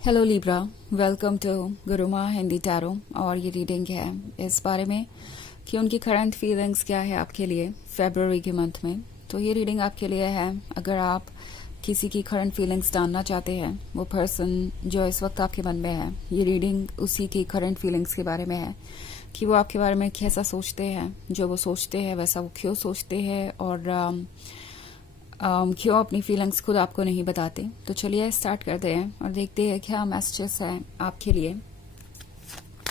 Hello Libra, welcome to Guruma Hindi tarot. और ये reading है इस बारे में कि उनकी करंट फीलिंग्स क्या है आपके लिए फेब्रुअरी के मंथ में। तो ये रीडिंग आपके लिए है अगर आप किसी की करंट फीलिंग्स जानना चाहते हैं, वो पर्सन जो इस वक्त आपके मन में है। ये रीडिंग उसी की करंट फीलिंग्स के बारे में है कि वो आपके बारे में कैसा सोचते हैं, जो वो सोचते हैं वैसा वो क्यों सोचते हैं, और क्यों अपनी फीलिंग्स खुद आपको नहीं बताते। तो चलिए स्टार्ट करते हैं और देखते हैं क्या मैसेजेस हैं आपके लिए।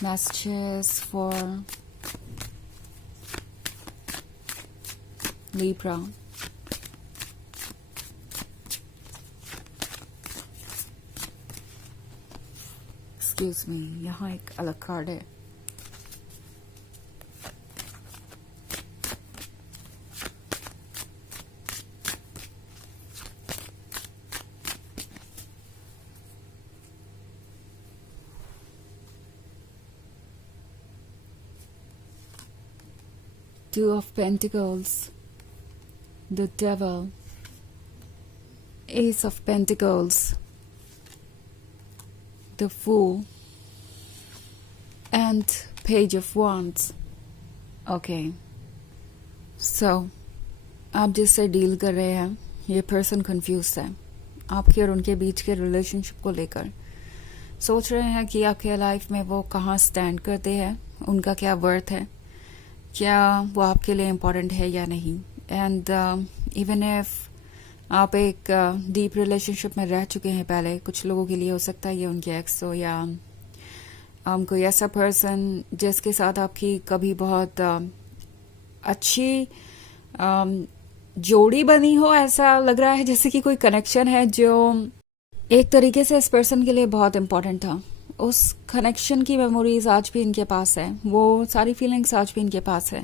Messages for Libra. Excuse me, यहाँ एक अलग कार्ड है। Two of Pentacles, the Devil, Ace of Pentacles, the Fool, and Page of Wands. Okay. So, आप जिससे डील कर रहे हैं ये पर्सन कंफ्यूज है आपके और उनके बीच के रिलेशनशिप को लेकर। सोच रहे हैं कि आपके लाइफ में वो कहाँ स्टैंड करते हैं, उनका क्या वर्थ है, क्या वो आपके लिए इम्पोर्टेंट है या नहीं। एंड इवन इफ आप एक डीप रिलेशनशिप में रह चुके हैं पहले, कुछ लोगों के लिए हो सकता है ये उनके एक्स हो या कोई ऐसा पर्सन जिसके साथ आपकी कभी बहुत अच्छी जोड़ी बनी हो। ऐसा लग रहा है जैसे कि कोई कनेक्शन है जो एक तरीके से इस पर्सन के लिए बहुत इम्पोर्टेंट था। उस कनेक्शन की मेमोरीज आज भी इनके पास है, वो सारी फीलिंग्स आज भी इनके पास है।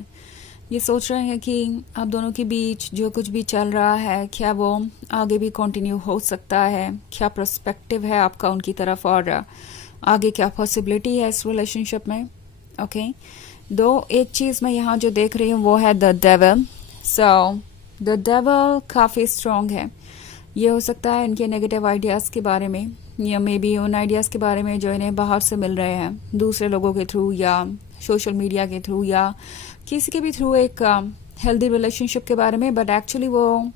ये सोच रहे हैं कि आप दोनों के बीच जो कुछ भी चल रहा है क्या वो आगे भी कंटिन्यू हो सकता है, क्या पर्सपेक्टिव है आपका उनकी तरफ, और आगे क्या पॉसिबिलिटी है इस रिलेशनशिप में। ओके, एक चीज मैं यहाँ जो देख रही हूँ वो है the devil. So the devil काफी स्ट्रांग है। ये हो सकता है इनके नेगेटिव आइडियाज के बारे में या मे बी उन आइडियाज के बारे में जो इन्हें बाहर से मिल रहे हैं, दूसरे लोगों के थ्रू या सोशल मीडिया के थ्रू या किसी के भी थ्रू एक हेल्दी रिलेशनशिप के बारे में। बट एक्चुअली वो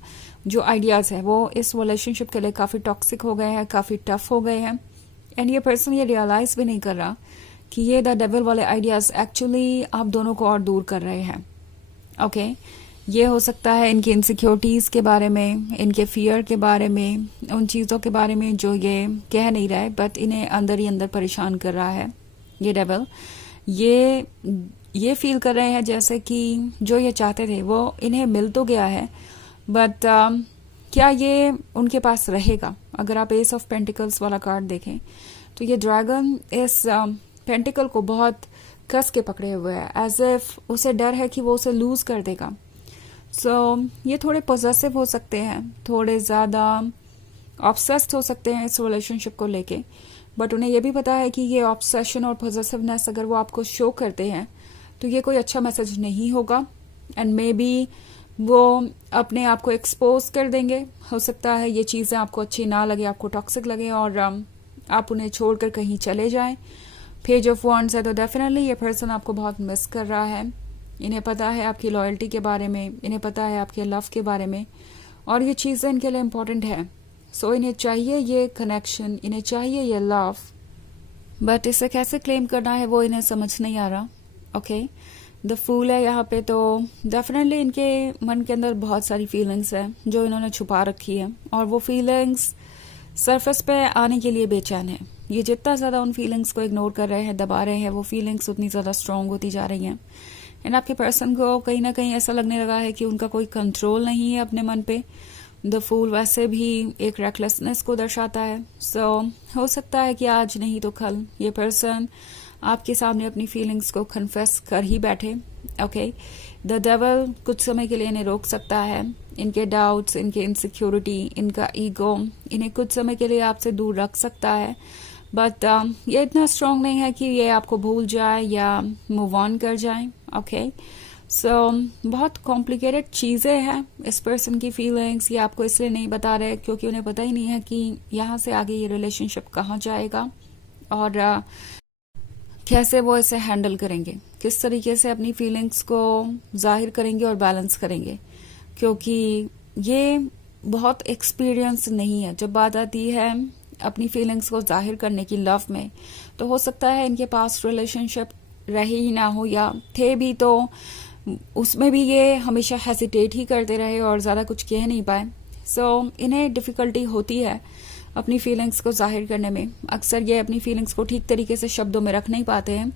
जो आइडियाज है वो इस रिलेशनशिप के लिए काफी टॉक्सिक हो गए हैं, काफी टफ हो गए हैं। एंड ये पर्सन ये रियलाइज भी नहीं कर रहा कि ये द डेविल वाले आइडियाज एक्चुअली आप दोनों को और दूर कर रहे हैं। ओके, ये हो सकता है इनकी इनसिक्योरिटीज के बारे में, इनके फियर के बारे में, उन चीज़ों के बारे में जो ये कह नहीं रहा है बट इन्हें अंदर ही अंदर परेशान कर रहा है। ये डेविल ये फील कर रहे हैं जैसे कि जो ये चाहते थे वो इन्हें मिल तो गया है, बट क्या ये उनके पास रहेगा। अगर आप एस ऑफ पेंटिकल्स वाला कार्ड देखें तो ये ड्रैगन इस पेंटिकल को बहुत कस के पकड़े हुए है, एज इफ उसे डर है कि वो उसे लूज कर देगा। ये थोड़े पॉजेसिव हो सकते हैं, थोड़े ज़्यादा ऑब्सेस्ड हो सकते हैं इस रिलेशनशिप को लेके। बट उन्हें यह भी पता है कि ये ऑब्सेशन और पॉजेसिवनेस अगर वो आपको शो करते हैं तो ये कोई अच्छा मैसेज नहीं होगा। एंड मे बी वो अपने आप को एक्सपोज कर देंगे। हो सकता है ये चीज़ें आपको अच्छी ना लगे, आपको टॉक्सिक लगे और आप उन्हें छोड़कर कहीं चले जाएं। पेज ऑफ वॉन्ड्स है तो डेफिनेटली ये पर्सन आपको बहुत मिस कर रहा है। इन्हें पता है आपकी लॉयल्टी के बारे में, इन्हें पता है आपके लव के बारे में, और ये चीज़ें इनके लिए इम्पोर्टेंट है। इन्हें चाहिए ये कनेक्शन, इन्हें चाहिए ये लव, बट इसे कैसे क्लेम करना है वो इन्हें समझ नहीं आ रहा। ओके, द फूल है यहाँ पे, तो डेफिनेटली इनके मन के अंदर बहुत सारी फीलिंग्स है जो इन्होंने छुपा रखी है, और वो फीलिंग्स सरफेस पे आने के लिए बेचैन है। ये जितना ज़्यादा उन फीलिंग्स को इग्नोर कर रहे हैं, दबा रहे हैं, वो फीलिंग्स उतनी ज़्यादा स्ट्रांग होती जा रही हैं। एंड आपके पर्सन को कहीं ना कहीं ऐसा लगने लगा है कि उनका कोई कंट्रोल नहीं है अपने मन पे। द फूल वैसे भी एक रेकलेसनेस को दर्शाता है। हो सकता है कि आज नहीं तो कल ये पर्सन आपके सामने अपनी फीलिंग्स को कन्फेस कर ही बैठे। ओके, द डेविल कुछ समय के लिए इन्हें रोक सकता है। इनके डाउट्स, इनके इनसिक्योरिटी, इनका ईगो इन्हें कुछ समय के लिए आपसे दूर रख सकता है। बट ये इतना स्ट्रांग नहीं है कि ये आपको भूल जाए या मूव ऑन कर जाए। ओके, बहुत कॉम्प्लिकेटेड चीज़ें हैं इस पर्सन की फीलिंग्स। ये आपको इसलिए नहीं बता रहे क्योंकि उन्हें पता ही नहीं है कि यहाँ से आगे ये रिलेशनशिप कहाँ जाएगा और कैसे वो इसे हैंडल करेंगे, किस तरीके से अपनी फीलिंग्स को जाहिर करेंगे और बैलेंस करेंगे, क्योंकि ये बहुत एक्सपीरियंस नहीं है। जब बात आती है अपनी फीलिंग्स को जाहिर करने की लव में, तो हो सकता है इनके पास रिलेशनशिप रहे ही ना हो, या थे भी तो उसमें भी ये हमेशा हेसिटेट ही करते रहे और ज़्यादा कुछ कह नहीं पाए। इन्हें डिफ़िकल्टी होती है अपनी फीलिंग्स को जाहिर करने में। अक्सर ये अपनी फीलिंग्स को ठीक तरीके से शब्दों में रख नहीं पाते हैं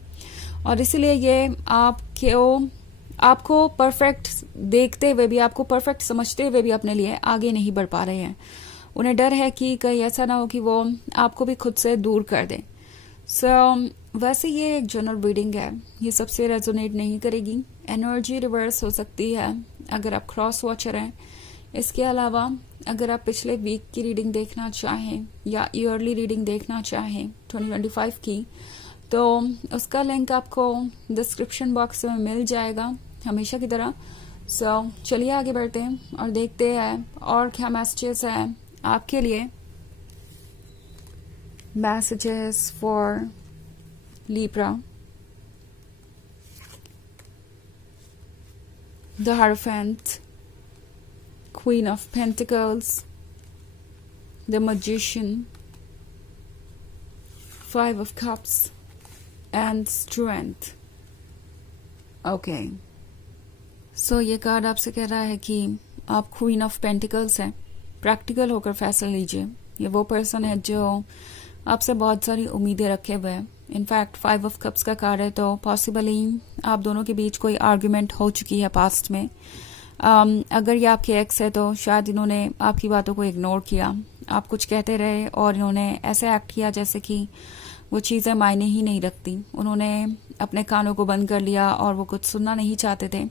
और इसलिए ये आपको परफेक्ट देखते हुए भी, आपको परफेक्ट समझते हुए भी अपने लिए आगे नहीं बढ़ पा रहे हैं। उन्हें डर है कि कहीं ऐसा ना हो कि वो आपको भी खुद से दूर कर दें। वैसे ये एक जनरल रीडिंग है, ये सबसे रेजोनेट नहीं करेगी। एनर्जी रिवर्स हो सकती है अगर आप क्रॉस वॉचर हैं। इसके अलावा अगर आप पिछले वीक की रीडिंग देखना चाहें या ईयरली रीडिंग देखना चाहें 2025 की, तो उसका लिंक आपको डिस्क्रिप्शन बॉक्स में मिल जाएगा हमेशा की तरह। चलिए आगे बढ़ते हैं और देखते हैं और क्या मैसेजेस हैं आपके लिए। Messages for Libra, the Hierophant, Queen of Pentacles, the Magician, Five of Cups, and Strength. Okay. ये कार्ड आपसे कह रहा है कि आप क्वीन ऑफ पेंटिकल्स हैं। प्रैक्टिकल होकर फैसला लीजिए। ये वो पर्सन है जो आपसे बहुत सारी उम्मीदें रखे हुए हैं। इनफैक्ट 5 ऑफ कप्स का कार्ड है, तो पॉसिबली आप दोनों के बीच कोई आर्ग्यूमेंट हो चुकी है पास्ट में। अगर ये आपके एक्स है तो शायद इन्होंने आपकी बातों को इग्नोर किया, आप कुछ कहते रहे और इन्होंने ऐसे एक्ट किया जैसे कि वो चीज़ें मायने ही नहीं रखती। उन्होंने अपने कानों को बंद कर लिया और वो कुछ सुनना नहीं चाहते थे।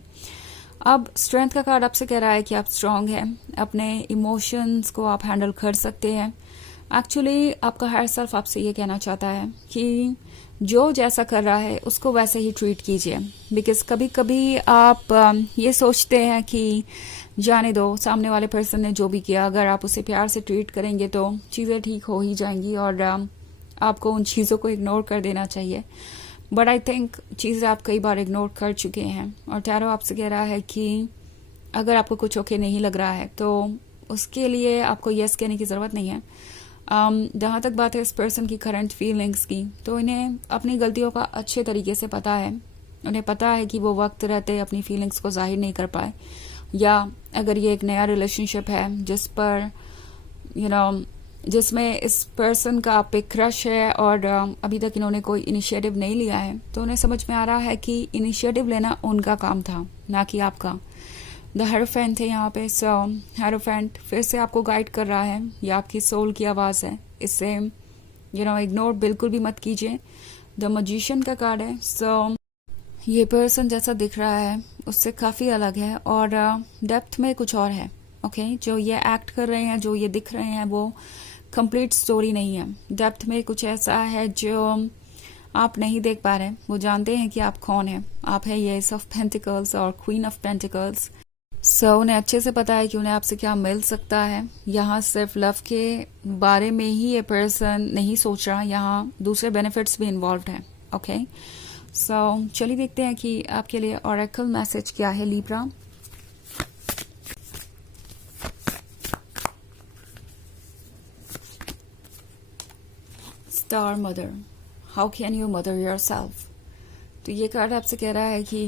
अब स्ट्रेंथ का कार्ड आपसे कह रहा है कि आप स्ट्रांग हैं, अपने इमोशंस को आप हैंडल कर सकते हैं। एक्चुअली आपका हायर सेल्फ आपसे ये कहना चाहता है कि जो जैसा कर रहा है उसको वैसे ही ट्रीट कीजिए। बिकॉज कभी कभी आप ये सोचते हैं कि जाने दो, सामने वाले पर्सन ने जो भी किया, अगर आप उसे प्यार से ट्रीट करेंगे तो चीज़ें ठीक हो ही जाएंगी और आपको उन चीज़ों को इग्नोर कर देना चाहिए। बट आई थिंक चीज़ें आप कई बार इग्नोर कर चुके हैं और टैरो आपसे कह रहा है कि अगर आपको कुछ ओके नहीं लग रहा है तो उसके लिए आपको यस कहने की ज़रूरत नहीं है। जहाँ तक बात है इस पर्सन की करंट फीलिंग्स की, तो इन्हें अपनी गलतियों का अच्छे तरीके से पता है। उन्हें पता है कि वो वक्त रहते अपनी फीलिंग्स को जाहिर नहीं कर पाए, या अगर ये एक नया रिलेशनशिप है जिस पर जिसमें इस पर्सन का आप पे क्रश है और अभी तक इन्होंने कोई इनिशिएटिव नहीं लिया है, तो उन्हें समझ में आ रहा है कि इनिशिएटिव लेना उनका काम था, ना कि आपका। द हेरोफेंट है यहाँ पे। हेरोफेंट फिर से आपको गाइड कर रहा है, ये आपकी सोल की आवाज़ है, इसे इग्नोर बिल्कुल भी मत कीजिए। द मजिशियन का कार्ड है। ये पर्सन जैसा दिख रहा है उससे काफ़ी अलग है और डेप्थ में कुछ और है। ओके, जो ये एक्ट कर रहे हैं, जो ये दिख रहे हैं, वो कंप्लीट स्टोरी नहीं है। डेप्थ में कुछ ऐसा है जो आप नहीं देख पा रहे। वो जानते हैं कि आप कौन हैं। आप है ये एस ऑफ पेंटिकल्स और क्वीन ऑफ पेंटिकल्स। उन्हें अच्छे से पता है कि उन्हें आपसे क्या मिल सकता है। यहाँ सिर्फ लव के बारे में ही ये पर्सन नहीं सोच रहा, यहाँ दूसरे बेनिफिट्स भी इन्वॉल्व हैं। ओके, चलिए देखते हैं कि आपके लिए ऑरेकल मैसेज क्या है Libra. Star mother, how can you mother yourself. तो ये कार्ड आपसे कह रहा है कि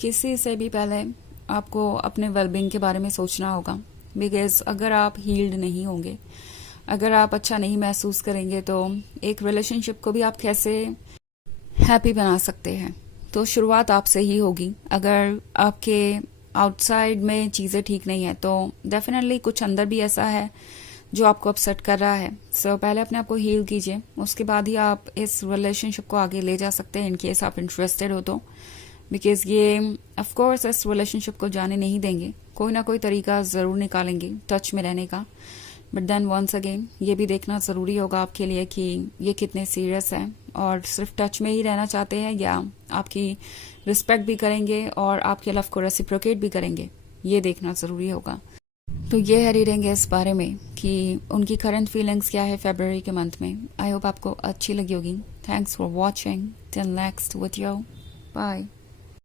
किसी से भी पहले आपको अपने वेलबींग के बारे में सोचना होगा। बिकॉज अगर आप हील्ड नहीं होंगे, अगर आप अच्छा नहीं महसूस करेंगे, तो एक रिलेशनशिप को भी आप कैसे हैप्पी बना सकते हैं। तो शुरुआत आपसे ही होगी। अगर आपके आउटसाइड में चीज़ें ठीक नहीं है तो डेफिनेटली कुछ अंदर भी ऐसा है जो आपको अपसेट कर रहा है। पहले अपने आप को हील कीजिए, उसके बाद ही आप इस रिलेशनशिप को आगे ले जा सकते हैं, इनकेस आप इंटरेस्टेड हो तो। बिकॉज ये ऑफ कोर्स इस रिलेशनशिप को जाने नहीं देंगे, कोई ना कोई तरीका ज़रूर निकालेंगे टच में रहने का। बट देन वंस अगेन ये भी देखना ज़रूरी होगा आपके लिए कि ये कितने सीरियस हैं और सिर्फ टच में ही रहना चाहते हैं या आपकी रिस्पेक्ट भी करेंगे और आपके लव को रेसिप्रोकेट भी करेंगे, ये देखना ज़रूरी होगा। तो ये है रीडिंग इस बारे में कि उनकी करंट फीलिंग्स क्या है फरवरी के मंथ में। आई होप आपको अच्छी लगी होगी। Thanks for watching. Till next with you, bye.